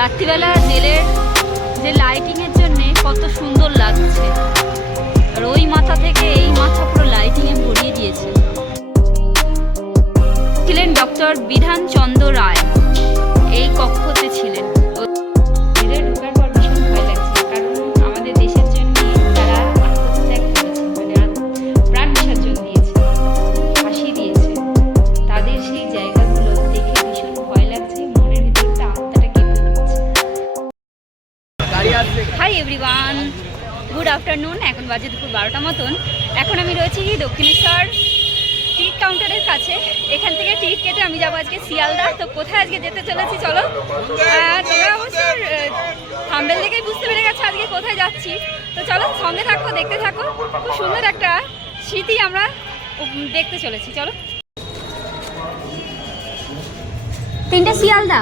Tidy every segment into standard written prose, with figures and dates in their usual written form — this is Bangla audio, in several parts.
রাত্রিবেলা জেলের যে লাইটিংয়ের জন্যে কত সুন্দর লাগছে, আর ওই মাথা থেকে এই মাথা পুরো লাইটিংয়ে ভরিয়ে দিয়েছে। ছিলেন ডক্টর বিধানচন্দ্র রায়, এই কক্ষতে ছিলেন। ভেতরে ঢোকার পর ভীষণ ভয় লাগছে, কারণ আমাদের দেশের জন্য তারা আত্মত্যাগ করেছে, মানে প্রাণ বিসর্জন দিয়েছে, ফাঁসি দিয়েছে। তাদের সেই জায়গাগুলো দেখে ভীষণ ভয় লাগছে, মনের ভিতরটা আত্মাটা কেঁপে উঠছে। Hi everyone, good afternoon. এখন বাজে দুপুর 12টা মতন। এখন আমি রয়েছি দক্ষিণেশ্বর টিকিট কাউন্টারের কাছে। এখান থেকে টিকিট কেটে আমি যাবো আজকে শিয়ালদা। তো কোথায় আজকে যেতে চলেছি চলো। তোমরা অবশ্য থাম্বনেল দেখেই বুঝতে পেরে গেছো আজকে কোথায় যাচ্ছি। তো চলো সঙ্গে থাকো, দেখতে থাকো। খুব সুন্দর একটা স্মৃতি আমরা দেখতে চলেছি, চলো। তিনটা শিয়ালদা।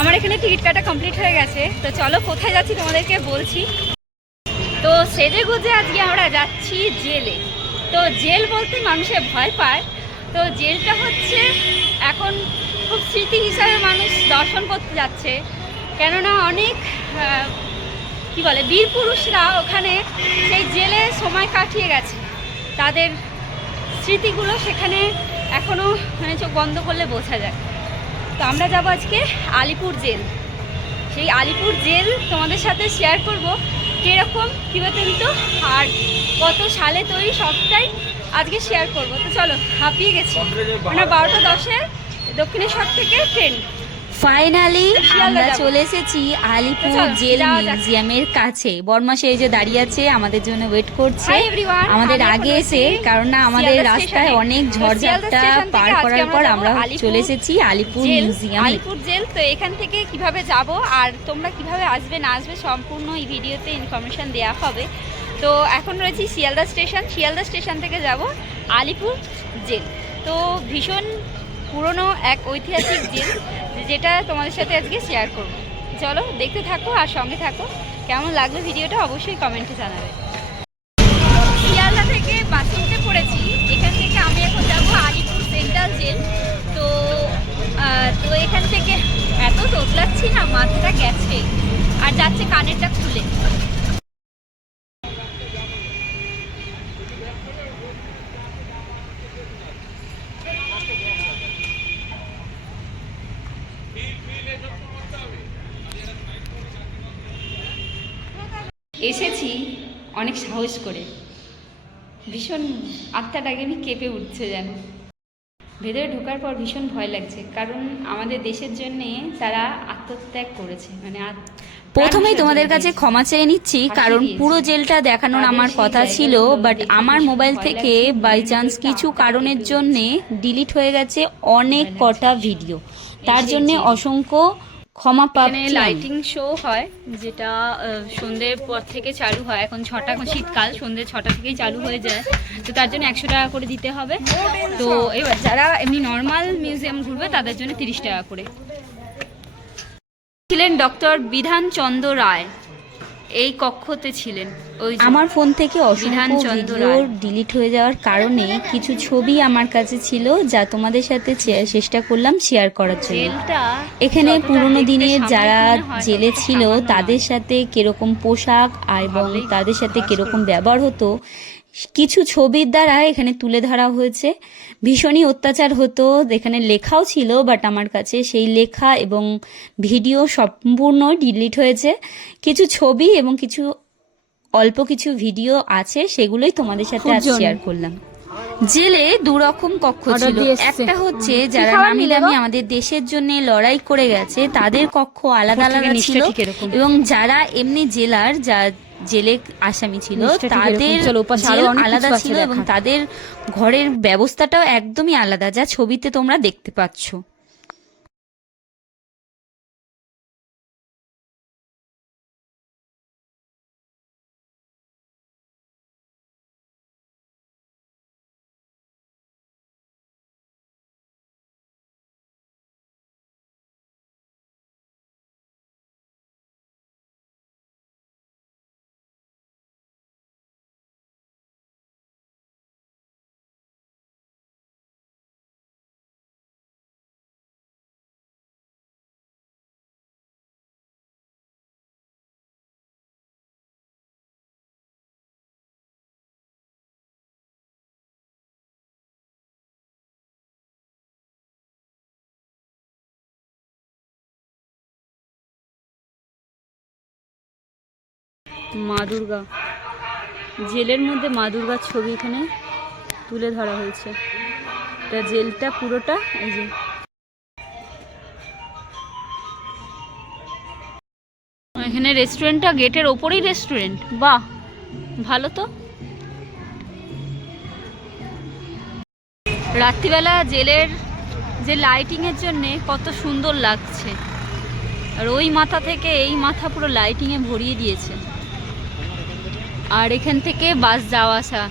আমার এখানে টিকিট কাটা কমপ্লিট হয়ে গেছে। তো চলো কোথায় যাচ্ছি তোমাদেরকে বলছি। তো সেজে গুজে আজকে আমরা যাচ্ছি জেলে। তো জেল বলতে মানুষে ভয় পায়, তো জেলটা হচ্ছে এখন খুব স্মৃতি হিসাবে মানুষ দর্শন করতে যাচ্ছে। কেননা অনেক কি বলে বীর পুরুষরা ওখানে সেই জেলে সময় কাটিয়ে গেছে, তাদের স্মৃতিগুলো সেখানে এখনও মানে চোখ বন্ধ করলে বোঝা যায়। তো আমরা যাবো আজকে আলিপুর জেল। সেই আলিপুর জেল তোমাদের সাথে শেয়ার করব, কীরকম কীভাবে তো আর কত সালে তৈরি সবটাই আজকে শেয়ার করব। তো চলো, হাঁপিয়ে গেছি, মানে 12টা 10-এ দক্ষিণেশ্বর থেকে ট্রেন। ফাইনালি আমরা চলে এসেছি আলিপুর জেল মিউজিয়ামের কাছে। বর্মা সেই যে দাঁড়িয়ে আছে, আমাদের জন্য ওয়েট করছে আমাদের আগে এসে, কারণ না আমাদের রাস্তায় অনেক ঝড়ঝাপটা পার করার পর আমরা চলে এসেছি আলিপুর মিউজিয়াম, আলিপুর জেল। তো এখান থেকে কিভাবে যাব আর তোমরা কিভাবে আসবে না আসবে সম্পূর্ণ এই ভিডিওতে ইনফরমেশন দেওয়া হবে। তো এখন রয়েছি শিয়ালদা স্টেশন। শিয়ালদা স্টেশন থেকে যাব আলিপুর জেল। তো ভীষণ পুরনো এক ঐতিহাসিক জেল, যেটা তোমাদের সাথে আজকে শেয়ার করব। চলো দেখতে থাকো আর সঙ্গে থাকো। কেমন লাগলো ভিডিওটা অবশ্যই কমেন্টে জানাবে। শিয়ালদা থেকে বাসে উঠে পড়েছি। এখান থেকে আমি এখন যাব আলিপুর সেন্ট্রাল জেল। তো তো এখান থেকে এত তোতলাচ্ছি না, মাথাটা গেছে আর যাচ্ছে কানেরটা খুলে। এসেছি অনেক সাহস করে, ভীষণ আত্মাটাকে আমি কেঁপে উঠছে যেন। ভেতরে ঢোকার পর ভীষণ ভয় লাগছে, কারণ আমাদের দেশের জন্যে তারা আত্মত্যাগ করেছে, মানে প্রথমেই তোমাদের কাছে ক্ষমা চেয়ে নিচ্ছি, কারণ পুরো জেলটা দেখানোর আমার কথা ছিল, বাট আমার মোবাইল থেকে বাই চান্স কিছু কারণের জন্যে ডিলিট হয়ে গেছে অনেক কটা ভিডিও। তার জন্যে অসংখ্য ক্ষমা প্রার্থী। লাইটিং শো হয়, যেটা সন্ধ্যের পর থেকে চালু হয়। এখন 6টা, এখন শীতকাল, সন্ধ্যে 6টা থেকেই চালু হয়ে যায়। তো তার জন্য 100 টাকা করে দিতে হবে। তো এবার যারা এমনি নর্মাল মিউজিয়াম ঘুরবে তাদের জন্য 30 টাকা করে। ছিলেন ডক্টর বিধানচন্দ্র রায়, এই কক্ষতে ছিলেন। আমার ফোন থেকে অসংখ্য ভিডিও ডিলিট হয়ে যাওয়ার কারণে কিছু ছবি আমার কাছে ছিল, যা তোমাদের সাথে চেষ্টা করলাম শেয়ার করার জন্য। এখানে পুরনো দিনের যারা জেলে ছিল তাদের সাথে কিরকম পোশাক এবং তাদের সাথে কিরকম ব্যবহার হতো কিছু ছবির দ্বারা এখানে তুলে ধরা হয়েছে। ভীষণই অত্যাচার হতো, এখানে লেখাও ছিল, বাট আমার কাছে সেই লেখা এবং ভিডিও সম্পূর্ণ ডিলিট হয়েছে। কিছু ছবি এবং কিছু অল্প কিছু ভিডিও আছে, সেগুলোই তোমাদের সাথে আজ শেয়ার করলাম। জেলে দুরকম কক্ষ ছিল, একটা হচ্ছে যারা নামি দামি আমাদের দেশের জন্য লড়াই করে গেছে তাদের কক্ষ আলাদা আলাদা ছিল, এবং যারা এমনি জেলার যা জেলে আসামি ছিল তাদের জেল আলাদা ছিল, এবং তাদের ঘরের ব্যবস্থাটাও একদমই আলাদা, যা ছবিতে তোমরা দেখতে পাচ্ছ। মা দুর্গা, জেলের মধ্যে মা দুর্গার ছবি এখানে তুলে ধরা হয়েছে। এটা জেলটা পুরোটা, এই যে এখানে রেস্টুরেন্টটা গেটের ওপরেই রেস্টুরেন্ট, বাহ ভালো তো। রাত্রিবেলা জেলের যে লাইটিংয়ের জন্যে কত সুন্দর লাগছে, আর ওই মাথা থেকে এই মাথা পুরো লাইটিংয়ে ভরিয়ে দিয়েছে। আর এখান থেকে বাস যাওয়া আসা